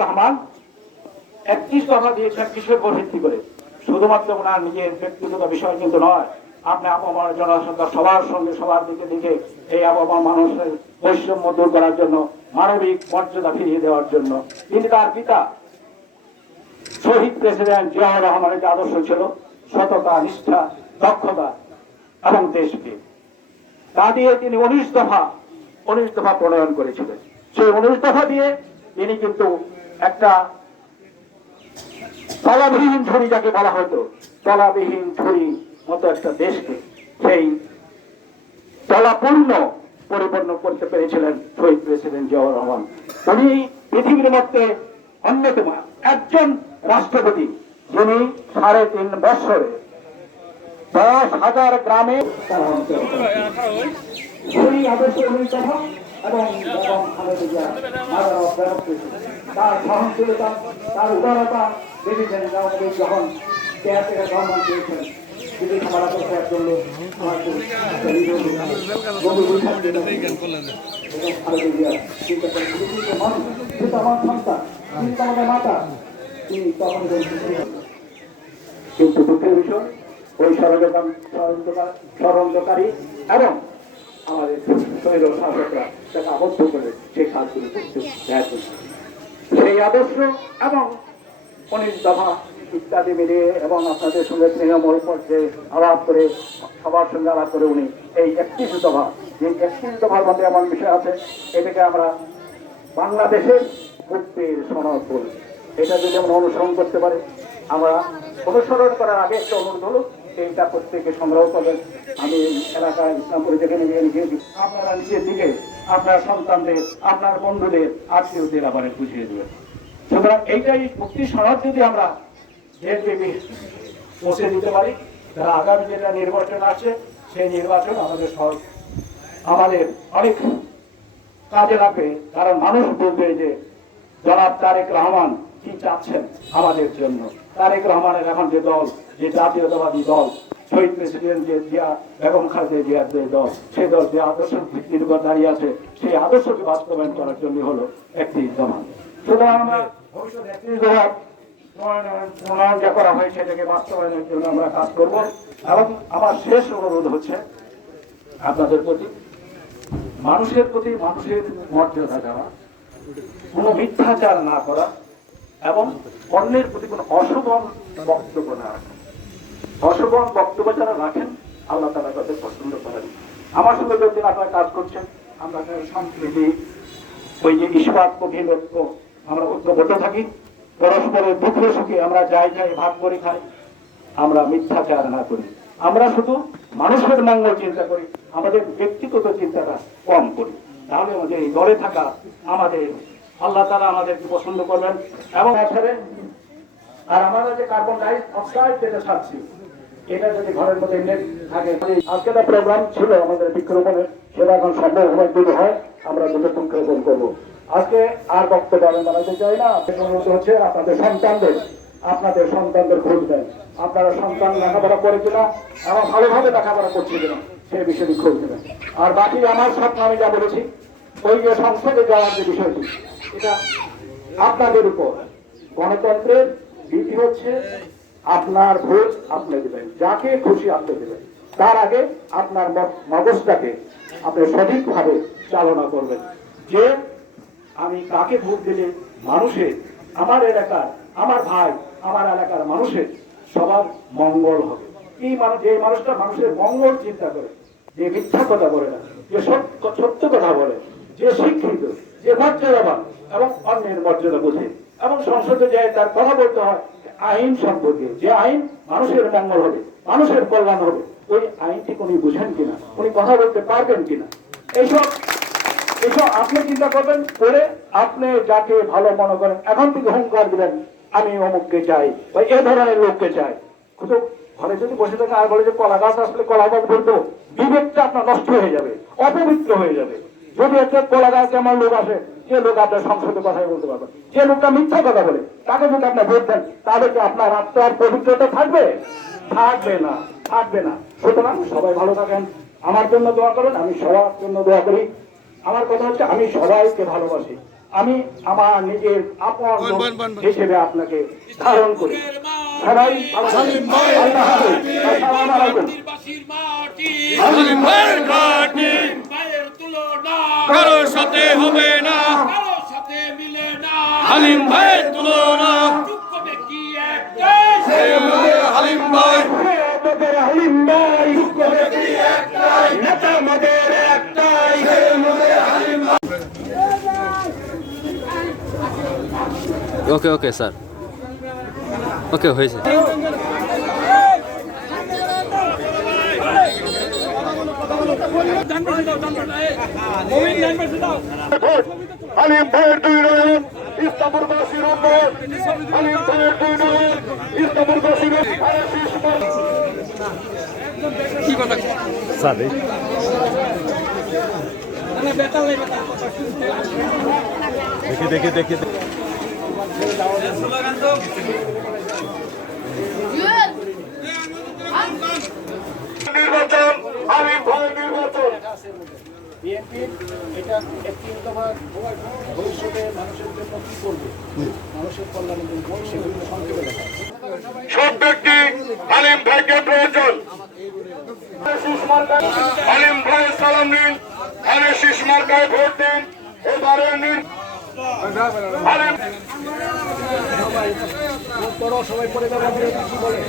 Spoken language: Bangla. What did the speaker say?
রহমান একত্রিশ দফা দিয়েছেন উপর ভিত্তি করে। শুধুমাত্র ওনার নিজের ব্যক্তিগত বিষয় কিন্তু নয়, আপনি আবহাওয়ার জনসংখ্যা সবার সঙ্গে সবার দিকে দিকে এই আবহাওয়া মানুষের বৈষম্য দূর করার জন্য, মানবিক মর্যাদা ফিরিয়ে দেওয়ার জন্য। তিনি তার পিতা শহীদ প্রেসিডেন্ট জিয়াউর রহমানের যে আদর্শ ছিল, সততা, নিষ্ঠা, দক্ষতা এবং দেশকে। তা দিয়ে তিনি উনিশ দফা উনিশ দফা প্রণয়ন করেছিলেন। সেই উনিশ দফা দিয়ে তিনি কিন্তু একটা তলাবিহীন ঝুড়ি যাকে বলা হতো তলাবিহীন ঝুড়ি মতো একটা দেশকে সেই তলাপূর্ণ পরিপূর্ণ করতে পেরেছিলেন শহীদ প্রেসিডেন্ট জিয়াউর রহমান। উনি পৃথিবীর মধ্যে অন্যতম একজন রাষ্ট্রপতি যিনি সাড়ে তিন বছরে দশ হাজার গ্রামে এবং এবং খালেদা মাদার অফ তার সহনশীলতা, তার উদারতা দেখেছেন আমাদের যখন কেয়ারটেকার গভর্নমেন্ট পেয়েছেন। তখন এবং আমাদের শৈল শাসকরা তাকে আবদ্ধ করে সেই কাজগুলো করতে ব্যয় সেই আদর্শ এবং উনিশ দফা ইত্যাদি মিলিয়ে এবং আপনাদের সঙ্গে তৃণমূল পর্যায়ে আলাপ করে, সবার সঙ্গে আলাপ করে উনি এই একত্রিশ দফা, যে একত্রিশ দফার মধ্যে এমন বিষয় আছে, এটাকে আমরা বাংলাদেশের মুক্তির সনদ বলি। এটা যদি আমরা অনুসরণ করতে পারি, আমরা অনুসরণ করার আগে একটা অনুরোধ হলো এইটা প্রত্যেকে সংগ্রহ করবেন। আমি এলাকায় ইসলামপুরে যেখানে গিয়ে গিয়ে আপনারা নিজের দিকে, আপনার সন্তানদের, আপনার বন্ধুদের, আত্মীয়দের আবার বুঝিয়ে দেবেন। সুতরাং এইটাই মুক্তি সনদ যদি আমরা দেশব্যাপী পৌঁছে দিতে পারি তারা আগামী যেটা নির্বাচন আছে, সেই নির্বাচন আমাদের সহজ আমাদের অনেক কাজে লাগবে। কারণ মানুষ বলবে যে, জনাব তারেক রহমান কি চাচ্ছেন আমাদের জন্য। তারেক রহমানের এখন যে দল, যে জাতীয়তাবাদী দল, শহীদ প্রেসিডেন্ট যে বেগম খালেদা যে দল সেই দল যে আদর্শ ভিত্তির উপর দাঁড়িয়ে আছে, সেই আদর্শকে বাস্তবায়ন করার জন্য হলো একটি জমা যা করা সেটাকে বাস্তবায়নের জন্য আমরা কাজ আমার শেষ অনুরোধ হচ্ছে, আপনাদের প্রতি, মানুষের প্রতি মানুষের মর্যাদা দেওয়া, কোনো মিথ্যাচার না করা এবং অন্যের প্রতি কোনো অশোভন বক্তব্য না রাখা অশোভন বক্তব্য যারা রাখেন, আল্লাহ তারা তাদের পছন্দ করেন আমার সঙ্গে যতদিন আপনারা কাজ করছেন, আমরা সম্প্রীতি ওই যে ইস্পাত অভিনত্ব আমরা ঐক্যবদ্ধ থাকি। পরস্পরের দুঃখ সুখে আমরা যাই যাই, ভাগ করে খাই। আমরা মিথ্যাচার না করি। আমরা শুধু মানুষের মঙ্গল চিন্তা করি, আমাদের ব্যক্তিগত চিন্তাটা কম করি। তাহলে আমাদের এই দলে থাকা, আমাদের আল্লাহ তারা আমাদেরকে পছন্দ করবেন এবং আসলে আর আমরা যে কার্বন ডাই অক্সাইড যেটা ছাড়ছি, এটা যদি ঘরের মধ্যে থাকে আজকে প্রোগ্রাম ছিল আমাদের হয়, আমরা দুটো আজকে আর বক্তব্য চাই না হচ্ছে আপনাদের সন্তানদের আপনাদের সন্তানদের আপনারা সন্তান লেখাপড়া করে কিনা, এবং ভালোভাবে লেখাপড়া করছে সেই বিষয়টি খোঁজ দেবেন আর বাকি আমার স্বপ্ন আমি যা বলেছি ওই যে সংসদে যাওয়ার যে বিষয়টি, এটা আপনাদের উপর। গণতন্ত্রের নীতি হচ্ছে আপনার ভোট আপনি দেবেন, যাকে খুশি আপনি দেবেন। তার আগে আপনার মগজটাকে আপনি সঠিকভাবে চালনা করবেন। যে আমি কাকে ভোট দিলে মানুষের আমার এলাকার, আমার ভাই, আমার এলাকার মানুষের সবার মঙ্গল হবে। এই মানুষ যে মানুষটা মানুষের মঙ্গল চিন্তা করে, যে মিথ্যা কথা বলে না, যে সত্য কথা বলে যে শিক্ষিত যে মর্যাদাবান এবং অন্যের মর্যাদা বোঝে এবং সংসদে যায় তার কথা বলতে হয় আইন সম্পর্কে, যে আইন মানুষের মঙ্গল হবে, মানুষের কল্যাণ হবে। ওই আইনটি উনি বুঝেন কিনা উনি কথা বলতে পারবেন কিনা? এইসব এসব আপনি চিন্তা করবেন, করে আপনি যাকে ভালো মনে করেন, এখন থেকে হুঙ্কার দিবেন, আমি অমুককে চাই, বা এ ধরনের লোককে চাই। কিন্তু ঘরে যদি বসে থাকে আর বলে যে কলা গাছ আসলে কলা গাছ বলতো বিবেকটা আপনার নষ্ট হয়ে যাবে, অপবিত্র হয়ে যাবে। যদি একটা কলা গাছ আমার লোক আসে যে লোক আপনার সংসদে কথাই বলতে পারবে। যে লোকটা মিথ্যা কথা বলে তাকে যদি আপনি ভোট দেন তাহলে কি আপনার আত্মার পবিত্রতা থাকবে? থাকবে না থাকবে না। সুতরাং সবাই ভালো থাকেন। আমার জন্য দোয়া করেন আমি সবার জন্য দোয়া করি। আমার কথা হচ্ছে আমি সবাইকে ভালোবাসি। আমি আমার নিজের আপন। হিসেবে আপনাকে ধারণ করি। সবাই আল্লাহ আলাইকুম। হালিম কারোর সাথে হবে না। কারও সাথে মিলে না। হালিম ভাইয়ের তুলনা। হালিম ভাই। হালিম ভাই, নেতা আমাদের একটাই। ওকে ওকে স্যার। ওকে হয়েছে। হালিম ভাইয়ের দুই নয়ন ইস্তাম্বুলবাসীর উন্নয়ন হালিম ভাইয়ের দুই নয়ন ইস্তাম্বুলবাসীর নির্বাচন হালিম ভাইয়ের নির্বাচন বিএনপি এটা একটি ভবিষ্যতে মানুষের জন্য কি করবে? মানুষের কল্যাণের জন্য সেগুলো সংক্ষেপে দেখা সব ব্যক্তি হালিম ভাইকে প্রয়োজন। হালিম ভাই সালাম নিন। হালে শীষ মার্কায় ভোট দিন। এবারে নিন। সবাই পরে যাবে কি বলে?